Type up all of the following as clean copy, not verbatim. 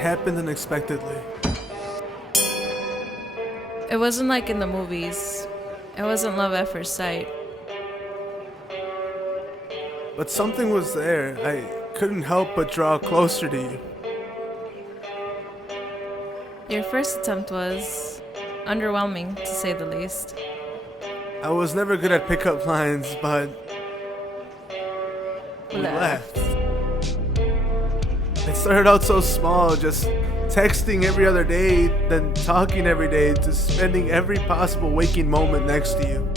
happened unexpectedly. It wasn't like in the movies. It wasn't love at first sight. But something was there. I couldn't help but draw closer to you. Your first attempt was underwhelming, to say the least. I was never good at pickup lines, but we Laughed. laughed. It started out so small, just texting every other day, then talking every day, to spending every possible waking moment next to you.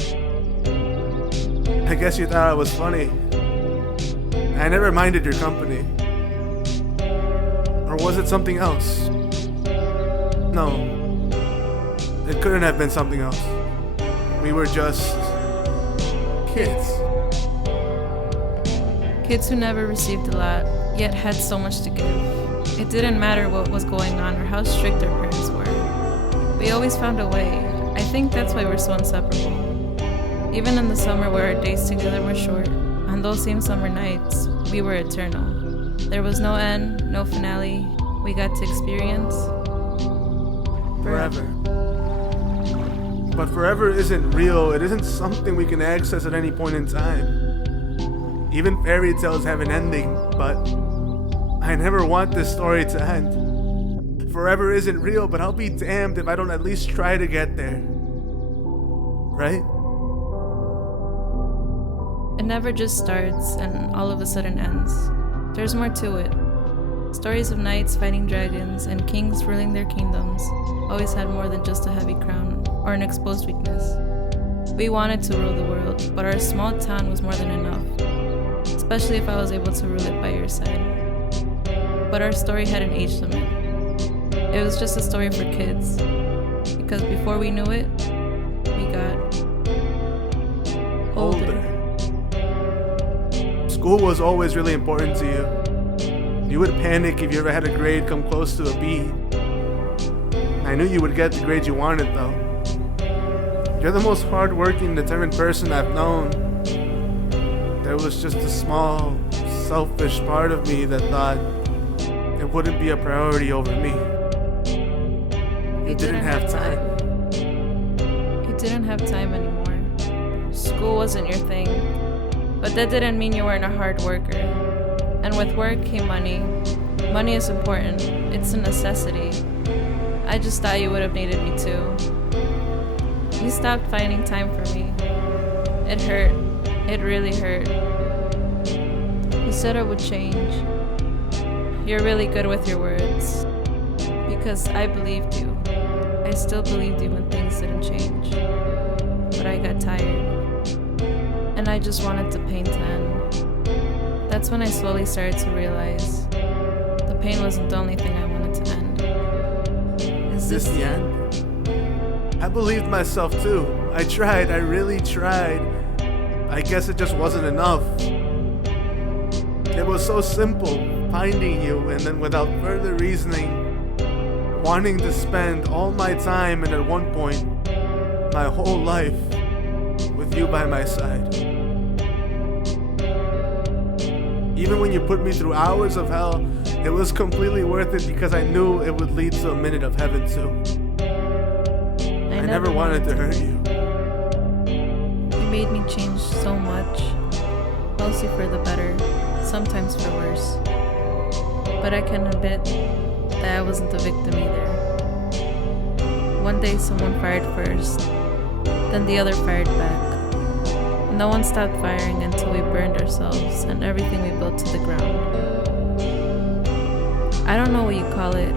I guess you thought I was funny. I never minded your company. Or was it something else? No. It couldn't have been something else. We were just kids. Kids who never received a lot, yet had so much to give. It didn't matter what was going on or how strict our parents were. We always found a way. I think that's why we're so inseparable. Even in the summer where our days together were short, on those same summer nights, we were eternal. There was no end, no finale. We got to experience Forever. But forever isn't real. It isn't something we can access at any point in time. Even fairy tales have an ending, but I never want this story to end. Forever isn't real, but I'll be damned if I don't at least try to get there. Right? It never just starts and all of a sudden ends. There's more to it. Stories of knights fighting dragons and kings ruling their kingdoms always had more than just a heavy crown or an exposed weakness. We wanted to rule the world, but our small town was more than enough, especially if I was able to rule it by your side. But our story had an age limit. It was just a story for kids, because before we knew it, we got older. School was always really important to you. You would panic if you ever had a grade come close to a B. I knew you would get the grade you wanted, though. You're the most hardworking, determined person I've known. There was just a small, selfish part of me that thought it wouldn't be a priority over me. You didn't have time. You didn't have time anymore. School wasn't your thing, but that didn't mean you weren't a hard worker. And with work came money. Money is important. It's a necessity. I just thought you would have needed me too. You stopped finding time for me. It hurt. It really hurt. You said I would change. You're really good with your words. Because I believed you. I still believed you when things didn't change. But I got tired. And I just wanted to pain to end. That's when I slowly started to realize the pain wasn't the only thing I wanted to end. Is this the end? I believed myself too. I tried, I really tried. I guess it just wasn't enough. It was so simple, finding you and then without further reasoning, wanting to spend all my time and at one point, my whole life with you by my side. Even when you put me through hours of hell, it was completely worth it because I knew it would lead to a minute of heaven too. I never wanted to hurt you. You made me change so much, mostly for the better, sometimes for worse. But I can admit that I wasn't the victim either. One day someone fired first, then the other fired back. No one stopped firing until we burned ourselves and everything we built to the ground. I don't know what you call it,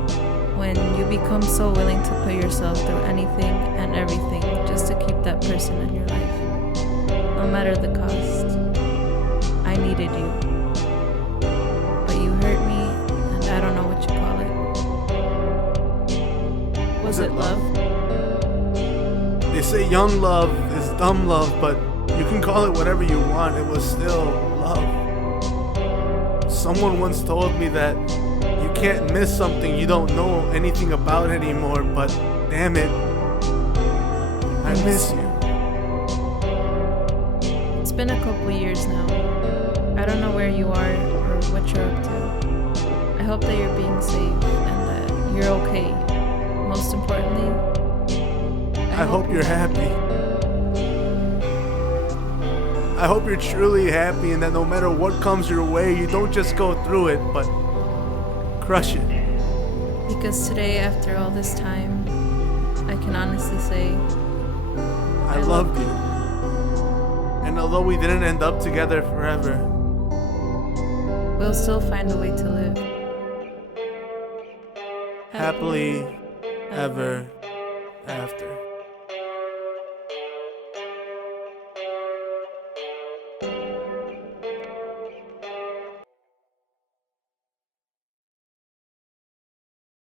when you become so willing to put yourself through anything and everything just to keep that person in your life, no matter the cost. I needed you, but you hurt me, and I don't know what you call it. Was it love? They say young love is dumb love, but you can call it whatever you want, it was still love. Someone once told me that you can't miss something you don't know anything about anymore, but damn it, I miss you. It's been a couple years now. I don't know where you are or what you're up to. I hope that you're being safe and that okay. Most importantly, I hope you're happy. I hope you're truly happy and that no matter what comes your way, you don't just go through it, but crush it. Because today, after all this time, I can honestly say I loved you. And although we didn't end up together forever, we'll still find a way to live. happily ever after.